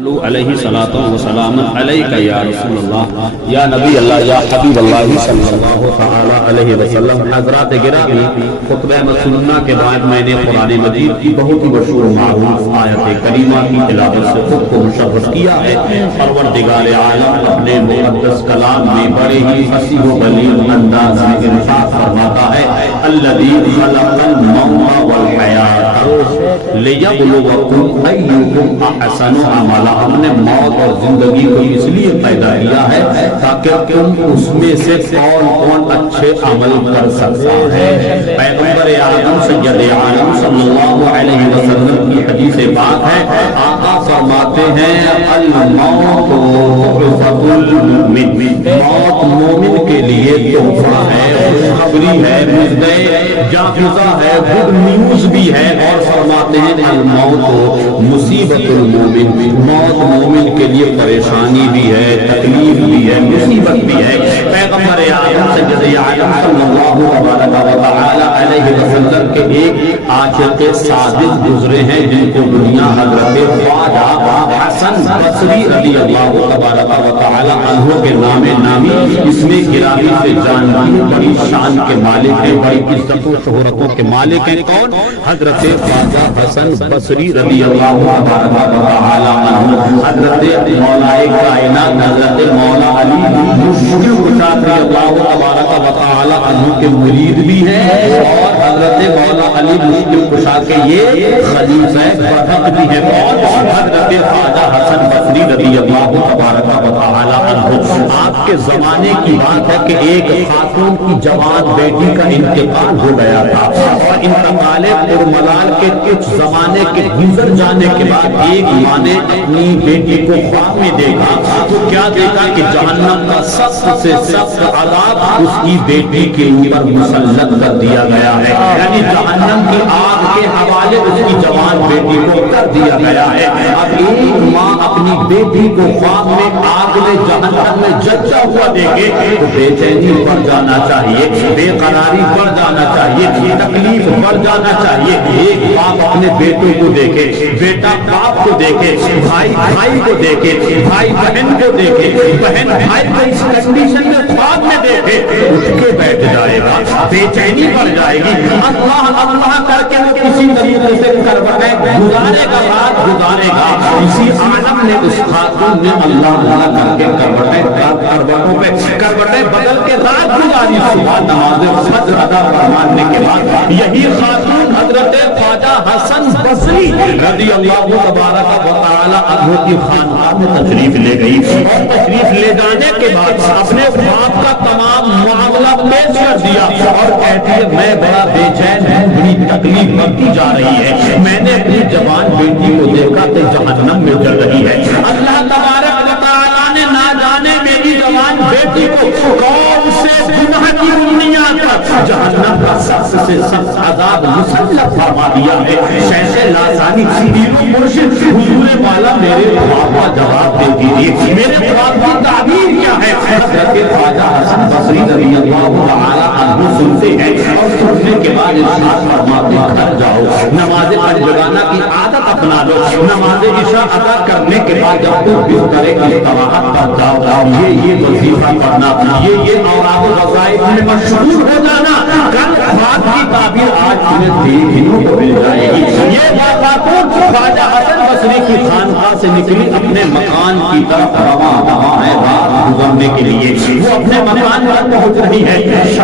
علیہ صلاۃ و سلام علیک یا رسول اللہ یا نبی اللہ یا حبیب اللہ صلی اللہ تعالی علیہ وسلم۔ حضرات گرامی، خطبہ مسنونہ کے بعد میں نے قرآن مجید کی بہت ہی مشہور و معروف آیت کریمہ کی تلاوت سے خود کو مشرف کیا ہے۔ پروردگار عالم اپنے مقدس کلام میں بڑے ہی فصیح و بلیغ انداز میں ارشاد فرماتا ہے، الذی خلق الموت والحیاۃ لیبلوکم ایکم احسن عملا۔ ہم نے موت اور زندگی کو اس لیے پیدا کیا ہے تاکہ تم اس میں سے کون اچھے عمل کر سکتا ہے۔ پیغمبر اعظم سید عالم صلی اللہ علیہ وسلم کی حدیث پاک ہے، آقا فرماتے ہیں الموت تحفۃ المؤمن، موت مومن کے لیے تحفہ ہے، خوشخبری ہے، مزدے جافزہ ہے، گڈ نیوز بھی ہے۔ اور فرماتے ہیں الموت مصیبت المؤمن، موت مومن کے لیے پریشانی بھی ہے، تکلیف بھی ہے، مصیبت بھی ہے۔ پیغمبر اعظم سید عالم صلی اللہ علیہ وسلم کے ایک عاشق صادق گزرے ہیں جن کو دنیا حضرت خواجہ حسن بصری رضی اللہ تبارک و تعالی عنہ کے نام نامی اس میں گرامی سے جانتی بڑی شان کے مالک ہیں، بڑی عزت و شہرتوں کے مالک ہیں۔ کون؟ حضرت خواجہ حسن بصری رضی اللہ تبارک و تعالی عنہ، حضرت مولا کائنات حضرت مولا علی مشکل کشا رضی اللہ تبارک و تعالی عنہ کے مرید بھی ہیں، اور حضرت مولا علی مشکل کشا کے یہ خلیفہ برحق بھی ہیں۔ اور حضرت خواجہ حسن بصری رضی اللہ تبارک و تعالی عنہ، آپ کے زمانے کی بات ہے کہ ایک خاتون کی جوان بیٹی کا انتقال ہو گیا تھا، اور انتقال پرملال کے کچھ زمانے کے گزر جانے کے بعد ایک ماں نے اپنی بیٹی کو خواب میں دیکھا تو کیا دیکھا کہ جہنم کا سخت سے سخت عذاب اس کی بیٹی کے اوپر مسلط کر دیا گیا ہے، یعنی جہنم کی آگ کے حوالے اس کی جوان بیٹی کو کر دیا گیا ہے۔ اب ایک ماں اپنی بیٹی کو خواب میں آگ میں جہنم میں جلتا ہوا دیکھے تو بے چینی بڑھ جانا چاہیے، بے قراری بڑھ جانا چاہیے، تکلیف بڑھ جانا چاہیے۔ ایک باپ اپنے بیٹوں کو دیکھے، بیٹا باپ کو دیکھے، بھائی بھائی کو دیکھے، بھائی بہن کو دیکھے، بہن بھائی کو اس کنڈیشن میں خواب میں دیکھے، اٹھ کے بیٹھ جائے گا، بے چینی بڑھ جائے گی، اللہ اللہ کر کے وہ کسی طریقے سے کروٹیں گزارے گا، رات گزارے گا۔ اسی عالم نے اس خاتون نے اللہ اللہ کر کے کروٹوں پہ کروٹیں بدل کے رات گزاری، صبح نماز فجر ادا فرمانے کے بعد یہی خاتون حضرت خواجہ حسن بصری رضی اللہ تبارک و تعالی عنہ کی خانقاہ میں تشریف لے گئی، اور تشریف لے جانے کے بعد اپنے باپ کا تمام معاملہ پیش کر دیا، اور کہتی ہے میں بڑا بے چین ہوں، بڑی تکلیف بڑھتی جا رہی ہے، میں نے اپنی جوان بیٹی کو دیکھا کہ جہنم میں جل رہی ہے، اللہ تبارک و تعالی نے نہ جانے میری جوان بیٹی کو کون سے گناہ کی بنیاد پر جہنم کا سخت سے سخت عذاب مسلط فرما دیا ہے۔ شیخ لاسانی مرشد حضور والا میرے خواب کا جواب دے دیجیے، میرے خواب کی تعبیر کیا ہے؟ حضرت خواجہ حسن بصری رضی اللہ تعالی عنہ سنتے ہیں، اور سننے کے بعد ارشاد فرماتے ہیں گھر جاؤ، نماز پنجگانہ کی عادت اپنا لو، نماز عشاء ادا کرنے کے بعد جب تو بستر استراحت پر جاؤ، یہ وظیفہ پڑھنا، یہ اوراد و وظائف میں مشغول ہو جانا، کل خواب کی تعبیر آج تمہیں دیکھنے کو مل جائے گی۔ یہ بات خواجہ حسن بصری کی خانقاہ سے نکلی، اپنے مکان کی طرف رواں ہے رات گزرنے کے لیے، وہ اپنے مکان پر پہنچ رہی ہے۔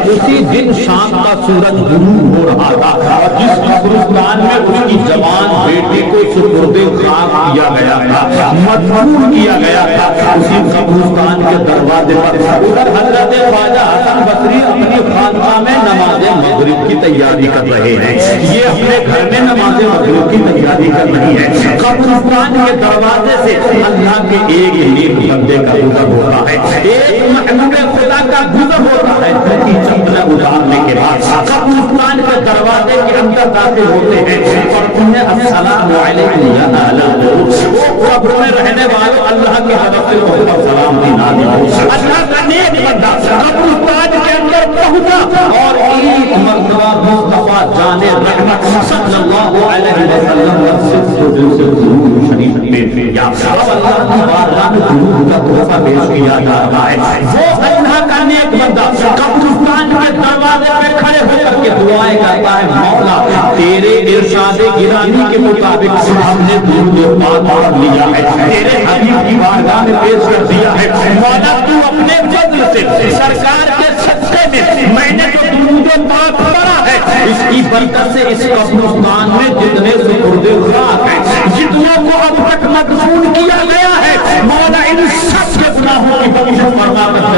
اسی دن شام کا سورج غروب ہو رہا تھا، اور جس قبرستان میں اس کی جوان بیٹی کو سپرد خاک کیا گیا تھا، مدفون کیا گیا تھا، اسی قبرستان کے دروازے پر ادھر حضرت خواجہ حسن بصری اپنی خانقاہ میں نماز مغرب کی تیاری کر رہے ہیں، یہ اپنے گھر میں نماز مغرب کی تیاری کر رہی ہے۔ قبرستان کے دروازے سے اللہ کے ایک نیک بندے کا گزر ہوتا ہے، ایک محبوب خدا کا گزر ہوتا ہے، کی چپل اتارنے کے بعد قبرستان کے دروازے کے اندر داخل ہوتے ہیں، اور انہیں السلام علیکم یا اہل القبور، وہ قبر میں رہنے والوں اللہ کی طرف سے ان پر سلام کی نازل ہو۔ اللہ کا نیک بندہ قبرستان کے اندر پہنچا، اور ایک مرتبہ مصطفیٰ جان رحمت صلی اللہ علیہ وسلم سے دل سے درود شریف پیش کیا اب اللہ کی بارگاہ میں درود کا تحفہ پیش کیا جا رہا ہے وہ اللہ کا نیک بندہ قبرستان کے دروازے پہ کھڑے ہو کر کے دعائیں کرتا ہے مولا تیرے ارشاد گرامی کے مطابق ہم نے درود پاک پڑھ لیا ہے تیرے حبیب کی بارگاہ میں پیش کر دیا ہے مولا تو اپنے فضل سے سرکار کے صدقے میں نے جو درود پاک پڑھا ہے اس کی برکت سے اس قبرستان میں جتنے سپرد خاک ہیں جتنوں کو اب تک مدفون کیا گیا ہے مولا ان سب کے گناہوں کی بخشش فرما کر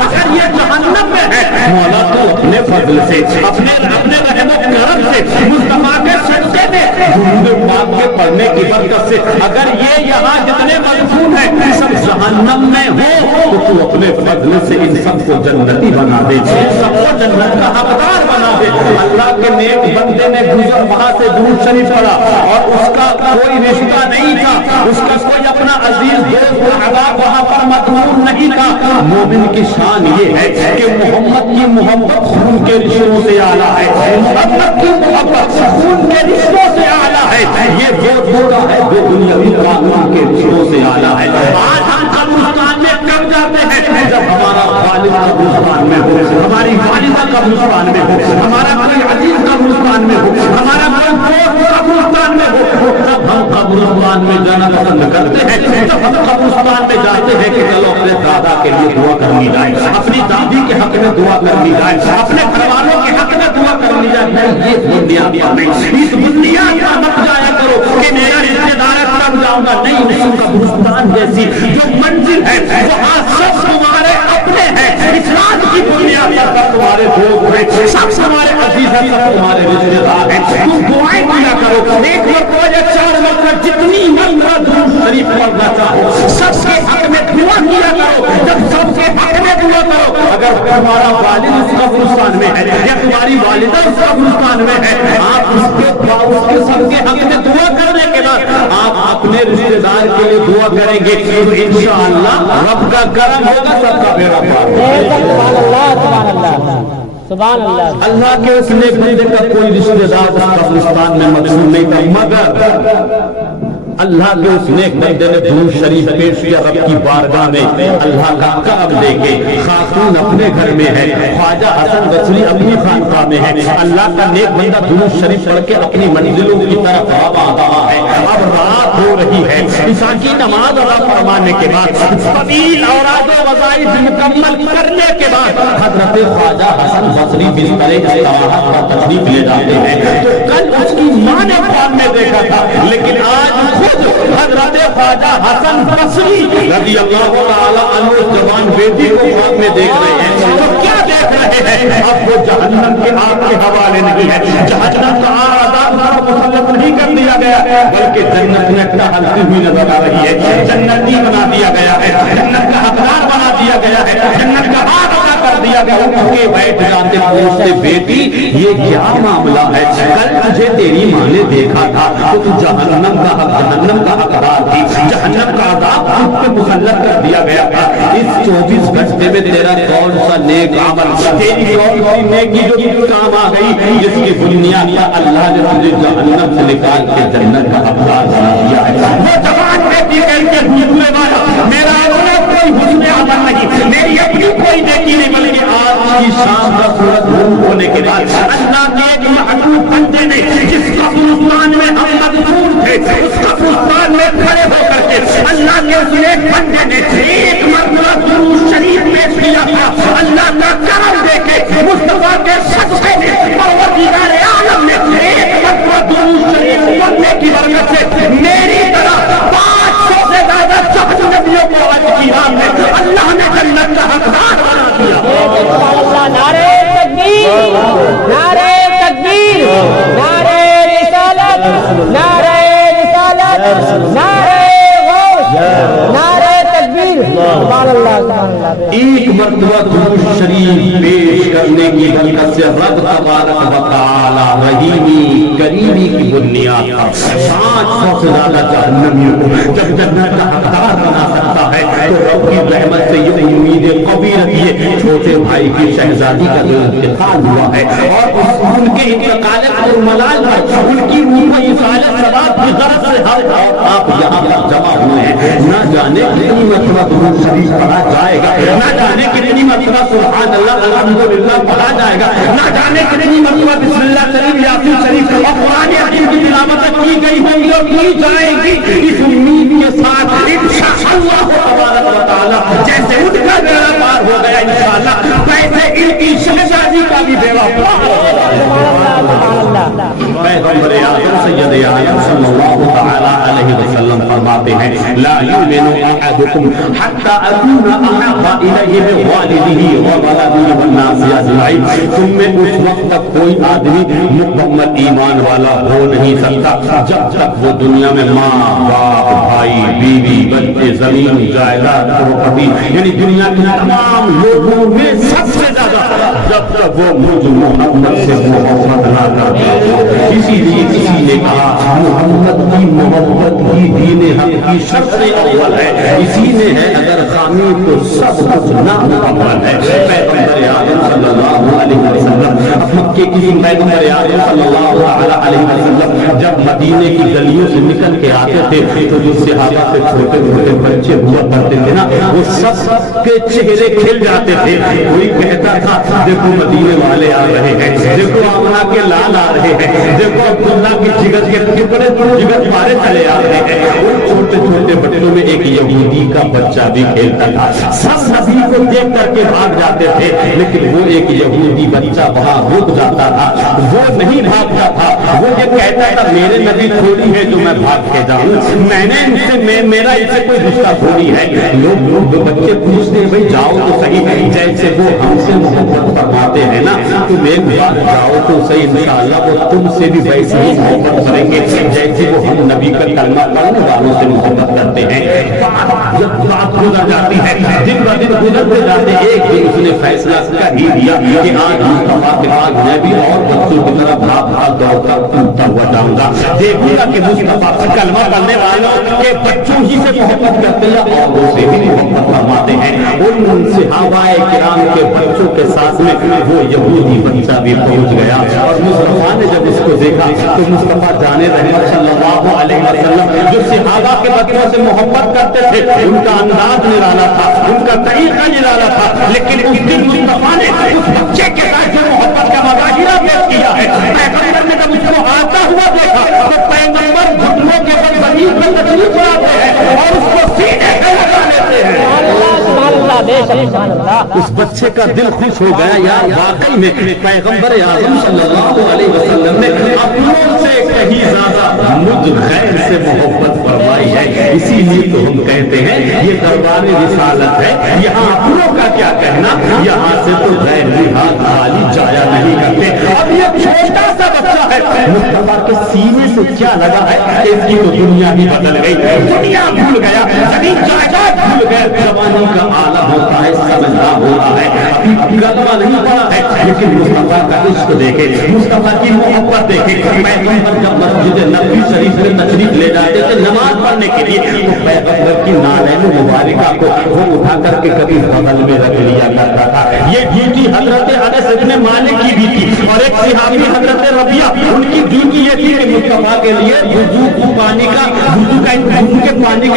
اگر یہ جہنم میں ہے مولا تو اپنے فضل سے اپنے رحم و کرم سے مصطفیٰ کے صدقے میں درود پاک کے پڑھنے کی برکت سے اگر یہ یہاں جتنے مدفون ہیں سب جہنم میں ہو تو تو اپنے فضل سے ان سب کو جنتی بنا دے سب کو جنت کا حقدار بنا دے اللہ کے نیک بندے نے گزر وہاں سے درود شریف پڑھا اور اس کا کوئی رشتہ نہیں تھا اس کا کوئی اپنا عزیز دوست احباب وہاں پر مدفون نہیں تھا مومن کی شان یہ ہے کہ محمد کی محبت خون کے رشتوں سے اعلیٰ ہے محمد کی محبت خون کے رشتوں سے اعلیٰ ہے یہ وہ ہوتا ہے جو دنیاوی قانون کے رشتوں سے اعلیٰ ہے آج ہم قبرستان میں کب جاتے ہیں جب ہمارا والد قبرستان میں ہو ہماری والدہ قبرستان میں ہو ہمارا کوئی عزیز قبرستان میں ہو ہمارا کوئی دوست قبرستان میں ہو تب ہم قبرستان میں جانا پسند کرتے ہیں جب ہم قبرستان میں جاتے ہیں کہ چلو اپنے دادا کے لیے دعا کر لی جائے اپنی دادی کے حق میں دعا کر لی جائے اپنے گھر والوں کے حق میں دعا کر لی جائے نہیں یہ بنیاد نہیں اس بنیاد کا مت جایا کرو کہ میرا رشتے دار ہے تب جاؤں گا نہیں قبرستان جیسی جو منزل ہے وہاں سب تمہارے اپنے ہیں اسلام کی بنیاد پر سب تمہارے دوست ہیں سب تمہارے عزیز ہیں سب تمہارے رشتے دار ہیں تم دعائیں کیا کرو ایک مرتبہ یا 4 مرتبہ جتنی مرتبہ درود شریف پڑھنا چاہو سب کے حق میں دعا کیا کرو جب سب کے حق میں دعا کرو اگر تمہارا والد اس قبرستان میں ہے یا تمہاری والدہ اس قبرستان میں ہے آپ اس کے سب کے حق میں دعا کرنے کے بعد آپ اپنے رشتے دار کے لیے دعا کریں گے تو انشاءاللہ رب کا کرم ہوگا سب کا بیڑا پار سبحان اللہ اللہ کے اس نیک بندے کا کوئی رشتے دار قبرستان میں مدفون نہیں تھا مگر اللہ کے اس نیک بندے نے درود شریف پیش کیا رب کی بارگاہ میں اللہ کا کرم دے کے خاتون اپنے گھر میں ہے خواجہ حسن بصری اپنی خانقاہ میں ہے اللہ کا نیک بندہ درود شریف پڑھ کے اپنی منزلوں کی طرف آباد ہے اب رات ہو رہی ہے عشاء کی نماز ادا فرمانے کے بعد طویل اوراد و وظائف مکمل کرنے کے بعد حضرت خواجہ حسن بصری بستر استراحت پر تشریف لے جاتے ہیں تو کل اس کی ماں نے خواب میں دیکھا تھا لیکن آج حضرت خواجہ حسن بصری رضی اللہ تعالی عنہ جوان بیٹی کو خواب میں دیکھ رہے ہیں تو کیا دیکھ رہے ہیں اب وہ جہنم کے آگ کے حوالے نہیں ہے جہنم کا عذاب پر مسلط نہیں کر دیا گیا بلکہ جنت میں ٹہلتی ہوئی نظر آ رہی ہے جنتی بنا دیا گیا ہے جنت کا حقدار بنا دیا گیا ہے جنت کا حق ادا کر دیا گیا اٹھ کے بیٹھ جاتے پوچھتے بیٹی یہ کیا معاملہ ہے کل تجھے تیری ماں نے دیکھا تھا تو تو جہنم کا حق جہنم کا حقدار تھی جہنم کا عذاب خود پہ مسلط کر دیا گیا تھا اس 24 گھنٹے میں تیرا کون سا نیک عمل تیری کون سی نیکی جو کام آ گئی جس کی بنیاد پر اللہ نے تجھے جہنم سے نکال کے جنت کا حقدار بنا دیا ہے وہ جوان بیٹی کہہ کے دوسرے والا میرا اپنا کوئی حسن عمل نہیں میری اپنی کوئی نیکی نہیں بلکہ آج کی شام کا سورج غروب ہونے کے بعد اللہ کے ایک محبوب بندے نے جس قبرستان میں ہم مدفون تھے اس قبرستان میں کھڑے ہو کر کے اللہ کے اس ایک بندے نے ایک مرتبہ درود شریف پیش کیا تھا اللہ کا کرم دے کے مصطفیٰ کے صدقے میں پروردگار عالم نے ایک مرتبہ درود شریف پڑھنے کی برکت سے میری طرح 500 سے زیادہ شخص نبیوں کو آج کی رات میں اللہ نے جنت کا حقدار بنا دیا نعرے تکبیر نعرے تکبیر نعرے رسالت نعرے رسالت نعرے غوث نعرے تکبیر سبحان اللہ سبحان اللہ ایک مرتبہ درود شریف پیش کرنے کی برکت سے رب تبارک و تعالی رحیمی کریمی کی بنیاد پر 500 سے زیادہ جہنمیوں کو جب جنت کا حقدار بنا سکتا ہے تو رب کی رحمت سے یہ امید قوی رکھیے چھوٹے بھائی کی شہزادی کا جو انتقال ہوا ہے اور اس ان کے انتقال اور ملال پر ان کی روح و اصال ثواب کی غرض سے آپ یہاں پر جمع ہوئے ہیں. نہ جانے کتنی مرتبہ درود شریف پڑھا جائے گا, نہ جانے کتنی مرتبہ سبحان اللہ الحمدللہ پڑھا جائے گا, نہ جانے کتنی مرتبہ بسم اللہ شریف یاسین شریف اور قرآن حکیم کی تلاوت کی گئی ہوگی اور کی جائے گی. اس امید کے ساتھ انشاءاللہ تبارک و تعالی جیسے ان کا بیڑا پار ہو گیا انشاءاللہ ویسے ان کی شہزادی کا بھی بیڑا پار ہو گیا. پیغمبر اعظم سید عالم صلی اللہ تعالی علیہ وسلم فرماتے ہیں لا یؤمن احدکم حتی اکون احب الیہ من والدہ وولدہ والناس اجمعین. تم میں اس وقت تک کوئی آدمی مکمل ایمان والا ہو نہیں سکتا جب تک وہ دنیا میں ماں باپ بھائی بیوی بچے زمین جائیداد پراپرٹی یعنی دنیا کے تمام لوگوں میں سب سے زیادہ جب تک وہ مجھ محمد سے محبت نہ کرتا. اسی لیے کسی نے کہا محمد کی محبت ہی دین حق کی شرط اول ہے. اسی نے ہے اگر خامی تو سب کچھ نامکمل ہے. پیغمبر اعظم صلی اللہ علیہ وسلم مکے کی پیغمبر اعظم صلی اللہ علیہ وسلم جب مدینے کی گلیوں سے نکل کے آتے تھے تو جو صحابہ سے چھوٹے چھوٹے بچے ہوا کرتے تھے نا وہ سب کے چہرے کھل جاتے تھے. کوئی کہتا تھا دیکھو مدینے والے آ رہے ہیں, دیکھو آمنہ کے لال آ رہے ہیں, دیکھو عبداللہ کی جگر کے ٹکڑے جگر مارے چلے آ رہے ہیں. ان چھوٹے چھوٹے بچوں میں ایک یہودی کا بچہ بھی کھیلتا تھا. سب نبی کو دیکھ کر کے بھاگ جاتے تھے لیکن وہ ایک یہودی بچہ وہاں رک جاتا تھا. وہ نہیں بھاگتا تھا, وہ یہ کہتا تھا میرے نبی تھوڑی ہے جو میں بھاگ کے جاؤں, میں نے ان سے میرا ان سے کوئی رشتہ تھوڑی ہے. لوگ بچے پوچھتے ہیں بھائی جاؤ تو صحیح, جیسے وہ ہم سے محبت فرماتے ہیں نا تم ایک بار جاؤ تو صحیح انشاءاللہ وہ تم سے بھی ویسے ہی محبت کریں گے جیسے وہ ہم نبی کا کلمہ پڑھنے والوں سے محبت کرتے ہیں. جب بات گزر جاتی ہے دن ب دن گزرتے جاتے ایک دن اس نے فیصلہ کر ہی دیا کہ آج مصطفیٰ کے بعد میں بھی اور بچوں کی طرح بھاگ بھاگ دوڑتا کودتا ہوا جاؤں گا, دیکھوں گا کہ مصطفیٰ کلمہ پڑھنے والوں کے بچوں ہی سے محبت کرتے ہیں اور وہ سے بھی محبت فرماتے ہیں. ان صحابہ کرام کے بچوں کے ساتھ میں وہ یہودی بچہ بھی پہنچ گیا اور مصطفیٰ نے جب اس کو دیکھا تو مصطفیٰ جانے رحمت صلی اللہ علیہ وسلم جو صحابہ کے بچوں سے محبت کرتے تھے ان کا انداز نرالا تھا, ان کا طریقہ نرالا تھا, لیکن اس دن مصطفیٰ نے اس بچے کے ساتھ جو محبت کا مظاہرہ پیش کیا ہے پیغمبر نے جب اس کو آتا ہوا دیکھا تو پیغمبر گھٹنوں کے بل زمین پر تشریف لاتے ہیں اور اس کو سینے سے لگا لیتے ہیں. اس بچے کا دل خوش ہو گیا یار واقعی میں پیغمبر اعظم صلی اللہ علیہ وسلم نے اپنوں سے کہیں زیادہ مجھ غیر سے محبت فرمائی ہے. اسی لیے تو ہم کہتے ہیں یہ دربار رسالت ہے, یہاں اپنوں کا کیا کہنا, یہاں سے تو غیر بھی ہاتھ خالی جایا نہیں کرتے. اب یہ چھوٹا سا بچہ ہے مصطفیٰ کے سینے سے کیا لگا ہے اس کی تو دنیا ہی بدل گئی, دنیا بھول گیا, زمین جائیداد بھول گیا. زبانی کا آلہ ہوتا ہے, سمجھدار ہوتا ہے, ابھی گلوا نہیں پڑا ہے لیکن مصطفیٰ کا عشق دیکھے, مصطفیٰ کی محبت دیکھے. پیغمبر کا مسجد نبوی شریف میں تشریف لے جاتے تھے نماز پڑھنے کے لیے تو پیغمبر کی نالین مبارکہ کو وہ اٹھا کر کے کبھی بغل میں رکھ لیا کرتا تھا. یہ ڈیوٹی حضرت انس بن مالک کی بھی تھی اور ایک صحابی حضرت ربیعہ ان کی ڈیوٹی یہ تھی کہ مصطفیٰ کے لیے وضو کے پانی کا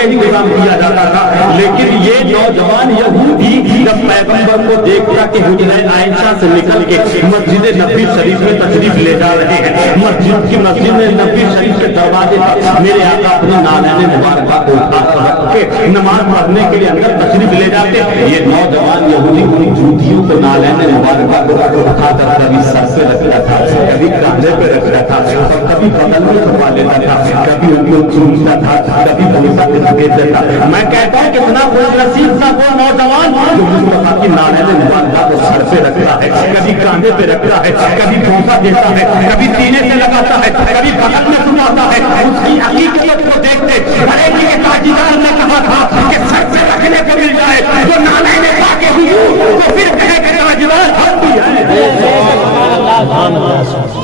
انتظام کیا جاتا تھا. لیکن یہ نوجوان یہودی جب پیغمبر کو دیکھتا کہ حجرہ عائشہ سے نکل کے مسجد نبوی شریف میں تشریف لے جا رہے ہیں, مسجد نبوی شریف کے دروازے پر میرے آقا اپنی نالین مبارکہ کو اٹھا کر رکھ کے نماز پڑھنے کے لیے اندر تشریف لے جاتے. یہ نوجوان یہودی ان جوتیوں کو نالین مبارکہ کو اٹھا کر کبھی سر پہ رکھتا تھا, کبھی کندھے پہ رکھتا تھا اور کبھی بدن میں رکھوا لیتا تھا, کبھی ان کو چومتا تھا, کبھی بوسہ دیتا تھا. میں کہتا ہوں کتنا خوش نصیب تھا وہ نوجوان جو مصطفیٰ کی نالین مبارکہ کو سر پہ رکھتا ہے, کبھی کاندھے پہ رکھتا ہے, کبھی بوسہ دیتا ہے, کبھی سینے سے لگاتا ہے, کبھی بغل میں سناتا ہے. اس کی حقیقت کو دیکھتے بڑے جی کے تاجدار نے کہا تھا کہ سر پہ رکھنے کو مل جائے تو نالین پاک حضور تو پھر کہے کہ تاجدار ہم بھی ہیں.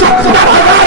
70,000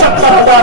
70,000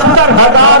70,000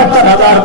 70,000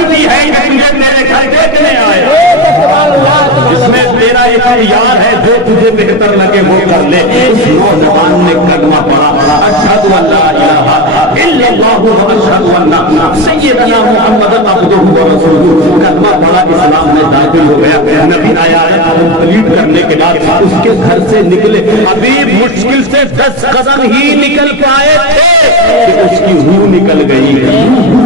بیوی ہے تجھے میرے گھر دیکھنے آئے، جس میں تیرا اختیار ہے، جو تجھے بہتر لگے وہ کر لے۔ اس نوجوان نے کلمہ پڑھا، اشہد ان لا الہ الا اللہ و اشہد ان سیدنا محمد عبدہ و رسولہ۔ کلمہ پڑھا، اسلام میں داخل ہو گیا۔ نبی آیا کمپلیٹ کرنے کے بعد اس کے گھر سے نکلے، ابھی مشکل سے 10 قدم ہی نکل پائے تھے کہ اس کی روح نکل گئی۔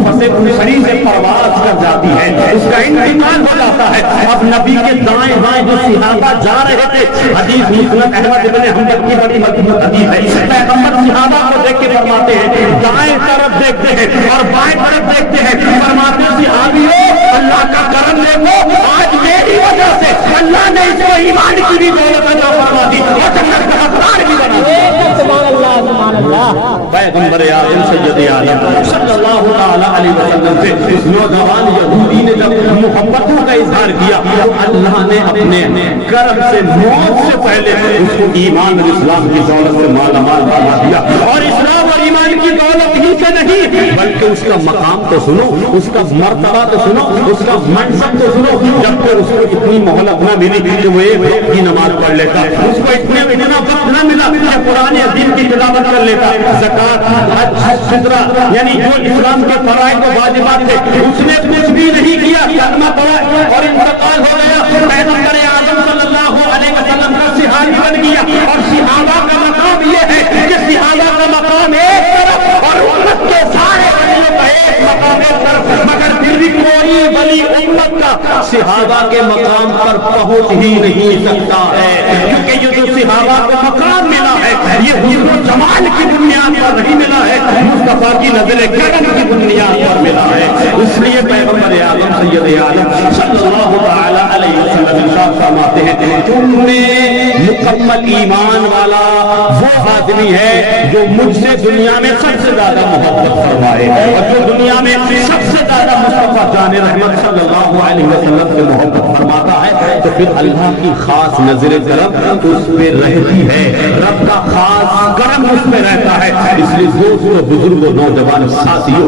پسے شریر سے پرواز کر جاتی ہے، اس کا انتقال ہو جاتا ہے۔ اب نبی کے دائیں بائیں جو صحابہ جا رہے تھے، حدیث مسند احمد ابن حنبل کی بڑی مضبوط حدیث ہے، پیغمبر صحابہ کو دیکھ کے فرماتے ہیں، دائیں طرف دیکھتے ہیں اور بائیں طرف دیکھتے ہیں، فرماتے ہیں صحابیوں اللہ کا کرم دیکھو، آج میری وجہ سے اللہ نے اس کو ایمان کی بھی دولت عطا فرما دی اور جنت کا حقدار بھی بنا دیا۔ سبحان اللہ سبحان اللہ۔ پیغمبر اعظم سید عالم صلی اللہ تعالی علیہ وسلم سے اس نوجوان یہودی نے جب محبتوں کا اظہار کیا تو اللہ نے اپنے کرم سے موت سے پہلے اس کو ایمان اور اسلام کی دولت سے مالا مال بنا دیا۔ اور اسلام اور ایمان کی دولت ہی سے نہیں بلکہ اس کا مقام تو سنو، اس کا مرتبہ تو سنو، اس کا منصب تو سنو۔ جب کہ اس کو اتنی مہلت نہ ملی کہ وہ ایک وقت کی نماز پڑھ لیتا، اس کو اتنا وقت نہ ملا کہ قرآن عظیم کی تلاوت کر لیتا، زکات، حج، فطرہ یعنی جو اسلام کے فرائض و واجبات تھے اس نے کچھ بھی نہیں کیا، کلمہ پڑھا اور انتقال ہو گیا۔ پیغمبر اعظم صلی اللہ علیہ وسلم کا صحابی بن گیا۔ اور صحابہ کا مقام یہ ہے کہ صحابہ کا مقام ایک طرف اور امت کے سارے ولیوں کا ایک مقام ایک طرف، مگر پھر بھی کوئی ولی امت کا صحابہ کے مقام پر پہنچ ہی نہیں سکتا ہے، کیونکہ یہ جو صحابہ کو مقام ملا ہے یہ حسن و جمال کی بنیاد پر نہیں ملا ہے، مصطفیٰ کی نظر کرم کی بنیاد پر ملا ہے۔ اس لیے پیغمبر اعظم سید عالم صلی اللہ تعالی علیہ وسلم ارشاد فرماتے ہیں، تم میں مکمل ایمان والا وہ آدمی ہے جو مجھ سے دنیا میں سب سے زیادہ محبت فرمائے، اور جو دنیا میں سب سے زیادہ مصطفیٰ جان رحمت صلی اللہ علیہ وسلم سے محبت فرماتا ہے تو پھر اللہ کی خاص نظر کرم اس پہ رہتی ہے، رب کا خاص کرم اس پہ رہتا ہے۔ اس لیے دوستو، بزرگوں، نوجوان ساتھیوں،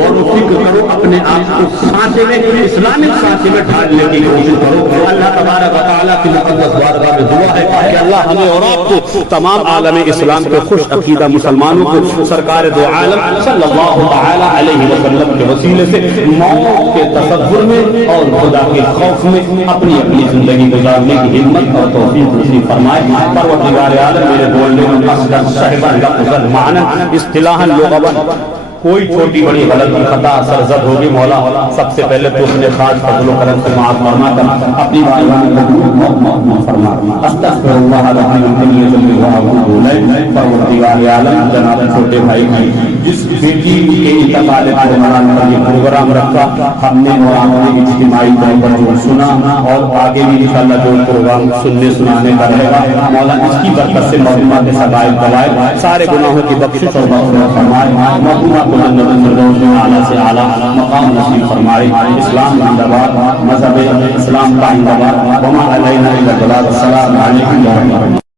غور و فکر کرو، اپنے آپ کو سانچے میں، اسلامک سانچے میں ڈھالنے کی کوشش کرو۔ اللہ تبارک و تعالیٰ کی مقدس بارگاہ میں دعا ہے کہ اللہ ہمیں اور آپ کو، تمام عالم اسلام کے خوش عقیدہ مسلمانوں کو سرکار دو عالم صلی اللہ تعالی علیہ وسلم کے وسیلے سے موت کے تصور میں اور خدا کے خوف میں اپنی اپنی زندگی گزارنے کی ہمت اور توفیق نصیب فرمائے۔ پروردگار عالم میرے بولنے میں مقصد صاحبہ لفظ معنی اصطلاحاً لغوی کوئی چھوٹی بڑی غلطی خطا سرزد ہوگی، مولا سب سے پہلے تو اپنے خاص فضل و کرم سے معاف فرما کر اپنی معلوم فرما۔ استغفر اللہ العظیم الجلیل الذی هو غفور رحیم۔ پروردگار عالم جناب چھوٹے بھائی کی جس بیٹی کے انتقال پر منانے کا یہ پروگرام رکھا، ہم نے اور آپ نے اجتماعی طور پر جو سنا اور آگے بھی انشاءاللہ جو پروگرام سننے سنانے کا رہے گا، مولا اس کی برکت سے معلومات سبائل قوائد سارے گناہوں کی بخشش اور مغفرت فرمائے، محبوبہ کو جنت الفردوس میں اعلیٰ سے اعلیٰ مقام نصیب فرمائے۔ اسلام زندہ باد، مذہب اسلام کا زندہ باد، وما علینا الا البلاغ۔ السلام علیکم ورحمۃ اللہ۔